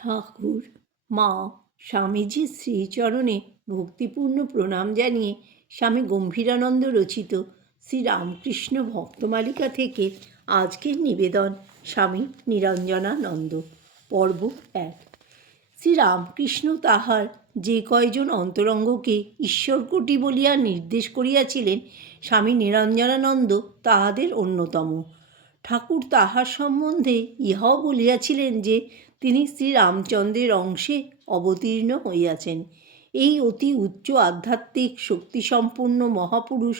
ঠাকুর মা স্বামীজির শ্রীচরণে ভক্তিপূর্ণ প্রণাম জানিয়ে স্বামী গম্ভীরানন্দ রচিত শ্রীরামকৃষ্ণ ভক্তমালিকা থেকে আজকের নিবেদন স্বামী নিরঞ্জনানন্দ। পর্ব 1। শ্রীরামকৃষ্ণ তাহার যে কয়জন অন্তরঙ্গকে ঈশ্বরকোটি বলিয়া নির্দেশ করিয়াছিলেন, স্বামী নিরঞ্জনানন্দ তাহাদের অন্যতম। ঠাকুর তাহার সম্বন্ধে ইহাও বলিয়াছিলেন যে তিনি শ্রীরামচন্দ্রের অংশে অবতীর্ণ হইয়াছেন। এই অতি উচ্চ আধ্যাত্মিক শক্তিসম্পন্ন মহাপুরুষ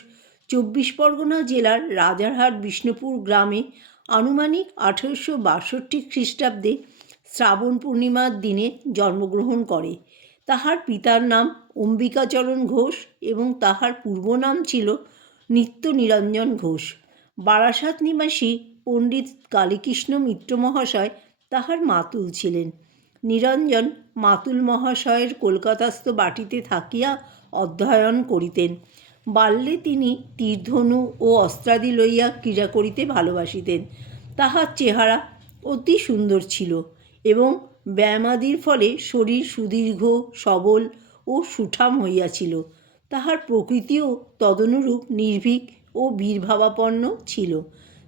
24 পরগনা জেলার রাজারহাট বিষ্ণুপুর গ্রামে আনুমানিক 1862 খ্রিস্টাব্দে শ্রাবণ পূর্ণিমার দিনে জন্মগ্রহণ করে। তাহার পিতার নাম অম্বিকাচরণ ঘোষ এবং তাহার পূর্ব নাম ছিল নিত্য নিরঞ্জন ঘোষ। বারাসাত নিবাসী পণ্ডিত কালীকৃষ্ণ মিত্র মহাশয় তাহার মাতুল ছিলেন। নিরঞ্জন মাতুল মহাশয়ের কলকাতাস্থ বাটিতে থাকিয়া অধ্যয়ন করিতেন। বাল্যে তিনি তীরধনু ও অস্ত্রাদি লইয়া ক্রীড়া করিতে ভালোবাসিতেন। তাহার চেহারা অতি সুন্দর ছিল এবং ব্যায়ামাদির ফলে শরীর সুদীর্ঘ, সবল ও সুঠাম হইয়াছিল। তাহার প্রকৃতিও তদনুরূপ নির্ভীক ও বীরভাবাপন্ন ছিল।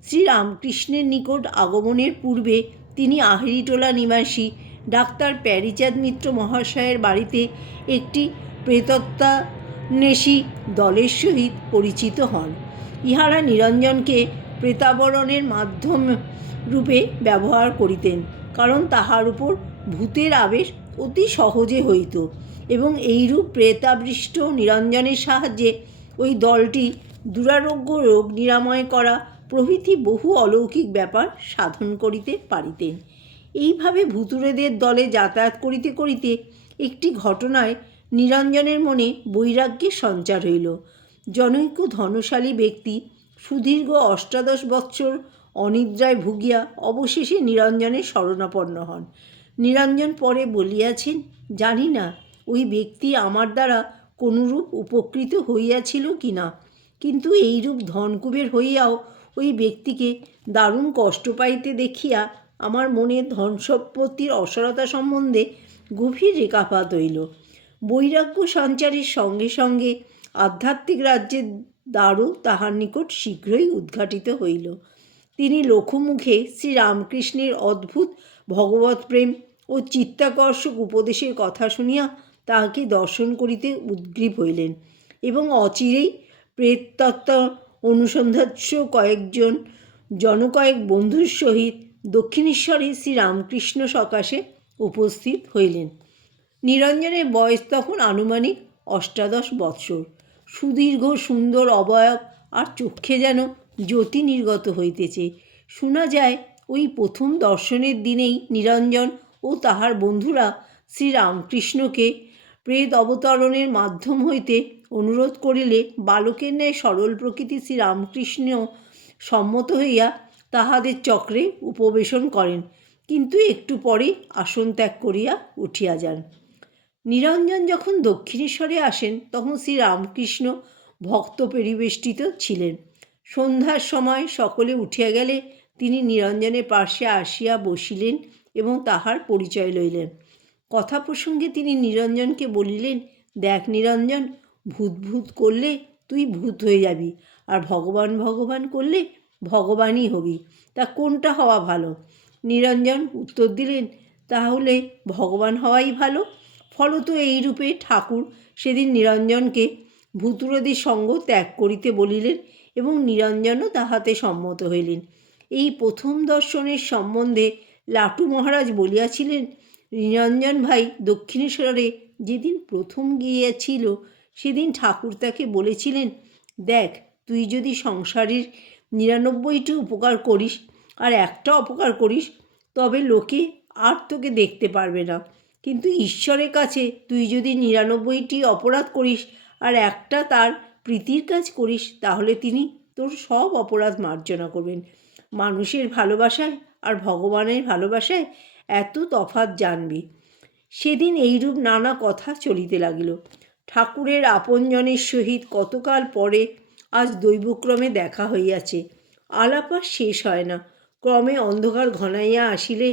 শ্রীরামকৃষ্ণের নিকট আগমনের পূর্বে তিনি আহেরিটোলা নিবাসী ডাক্তার প্যারীচাঁদ মিত্র মহাশয়ের বাড়িতে একটি প্রেতত্যান্বেষী দলের সহিত পরিচিত হন। ইহারা নিরঞ্জনকে প্রেতাবরণের মাধ্যম রূপে ব্যবহার করিতেন, কারণ তাহার উপর ভূতের আবেশ অতি সহজে হইত এবং এইরূপ প্রেতাবৃষ্ট নিরঞ্জনের সাহায্যে ওই দলটি দুরারোগ্য রোগ নিরাময় করা প্রভৃতি বহু অলৌকিক ব্যাপার সাধন করিতে পারিতেন। এইভাবে ভূতুড়েদের দলে যাতায়াত করিতে করিতে একটি ঘটনায় নিরঞ্জনের মনে বৈরাগ্যের সঞ্চার হইল। জনৈক ধনশালী ব্যক্তি সুদীর্ঘ 18 বৎসর অনিদ্রায় ভুগিয়া অবশেষে নিরঞ্জনের শরণাপন্ন হন। নিরঞ্জন পরে বলিয়াছেন, জানি না ওই ব্যক্তি আমার দ্বারা কোনরূপ উপকৃত হইয়াছিল কি না, কিন্তু এইরূপ ধনকুবের হইয়াও ওই ব্যক্তিকে দারুণ কষ্ট পাইতে দেখিয়া আমার মনে ধন সম্পত্তির অসারতা সম্বন্ধে গভীর রেখাপাত হইল। বৈরাগ্য সঞ্চারের সঙ্গে সঙ্গে আধ্যাত্মিক রাজ্যের দ্বারও তাহার নিকট শীঘ্রই উদ্ঘাটিত হইল। তিনি লোকমুখে শ্রীরামকৃষ্ণের অদ্ভুত ভগবৎ প্রেম ও চিত্তাকর্ষক উপদেশের কথা শুনিয়া তাহাকে দর্শন করিতে উদ্গ্রীব হইলেন এবং অচিরেই প্রেততত্ত্ব অনুসন্ধাস্য জনকয়েক বন্ধুর সহিত দক্ষিণেশ্বরে শ্রীরামকৃষ্ণ সকাশে উপস্থিত হইলেন। নিরঞ্জনের বয়স তখন আনুমানিক 18 বৎসর। সুদীর্ঘ সুন্দর অবয়ব আর চক্ষে যেন জ্যোতি নির্গত হইতেছে। শোনা যায় ওই প্রথম দর্শনের দিনেই নিরঞ্জন ও তাহার বন্ধুরা শ্রীরামকৃষ্ণকে প্রেত অবতরণের মাধ্যম হইতে অনুরোধ করিলে বালকের ন্যায় সরল প্রকৃতি শ্রীরামকৃষ্ণ সম্মত হইয়া তাহাদের চক্রে উপবেশন করেন, কিন্তু একটু পরে আসন ত্যাগ করিয়া উঠিয়া যান। নিরঞ্জন যখন দক্ষিণেশ্বরে আসেন তখন শ্রীরামকৃষ্ণ ভক্ত পরিবেষ্টিত ছিলেন। সন্ধ্যার সময় সকলে উঠিয়া গেলে তিনি নিরঞ্জনের পার্শ্বে আসিয়া বসিলেন এবং তাহার পরিচয় লইলেন। কথা প্রসঙ্গে তিনি নিরঞ্জনকে বলিলেন, দেখ নিরঞ্জন, ভূত ভূত করলে তুই ভূত হয়ে যাবি, আর ভগবান ভগবান করলে ভগবানই হবি, তা কোনটা হওয়া ভালো? নিরঞ্জন উত্তর দিলেন, তাহলে ভগবান হওয়াই ভালো। ফলত এইরূপে ঠাকুর সেদিন নিরঞ্জনকে ভূতুড়েদের সঙ্গ ত্যাগ করিতে বলিলেন এবং নিরঞ্জনও তাহাতে সম্মত হইলেন। এই প্রথম দর্শনের সম্বন্ধে লাটু মহারাজ বলিয়াছিলেন, নিরঞ্জন ভাই দক্ষিণেশ্বরে যেদিন প্রথম গিয়েছিল সেদিন ঠাকুর তাকে বলেছিলেন, দেখ, তুই যদি সংসারের 99টি উপকার করিস আর একটা অপকার করিস তবে লোকে আর তোকে দেখতে পারবে না, কিন্তু ঈশ্বরের কাছে তুই যদি 99টি অপরাধ করিস আর একটা তার প্রীতির কাজ করিস তাহলে তিনি তোর সব অপরাধ মার্জনা করবেন। মানুষের ভালোবাসায় আর ভগবানের ভালোবাসায় এত তফাৎ জানবি। সেদিন এইরূপ নানা কথা চলিতে লাগিল। ঠাকুরের আপনজনের সহিত কতকাল পরে আজ দৈবক্রমে দেখা হইয়াছে। আলাপ আর শেষ হয় না। ক্রমে অন্ধকার ঘনাইয়া আসিলে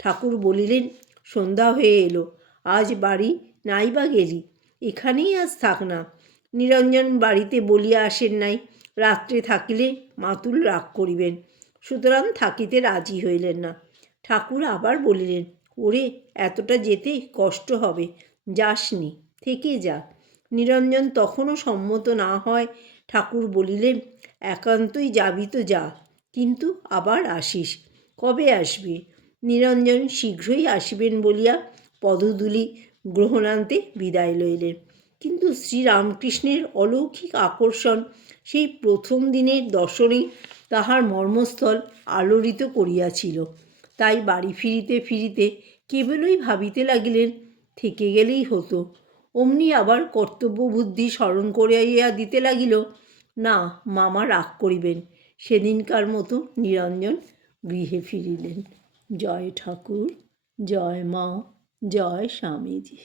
ঠাকুর বলিলেন, সন্ধ্যা হয়ে এলো, আজ বাড়ি নাই বা গেলি, এখানেই আজ থাক না। নিরঞ্জন বাড়িতে বলিয়া আসেন নাই, রাত্রে থাকিলে মাতুল রাগ করিবেন, সুতরাং থাকিতে রাজি হইলেন না। ঠাকুর আবার বলিলেন, ওরে এতটা যেতে কষ্ট হবে, যাসনি, থেকে যা। নিরঞ্জন তখনও সম্মত না হয় ঠাকুর বলিলেন, একান্তই যাবি তো যা, কিন্তু আবার আসিস। কবে আসবি? নিরঞ্জন শীঘ্রই আসিবেন বলিয়া পদধূলি গ্রহণান্তে বিদায় লইলেন। কিন্তু শ্রীরামকৃষ্ণের অলৌকিক আকর্ষণ সেই প্রথম দিনের দর্শনেই তাহার মর্মস্থল আলোড়িত করিয়াছিল। তাই বাড়ি ফিরিতে ফিরিতে কেবলই ভাবিতে লাগিলেন, থেকে গেলেই হতো। অমনি আবার কর্তব্যবুদ্ধি স্মরণ করাইয়া দিতে লাগিল, না, মামা রাগ করিবেন। সেদিনকার মতো নিরঞ্জন গৃহে ফিরিলেন। জয় ঠাকুর, জয় মা, জয় স্বামীজি।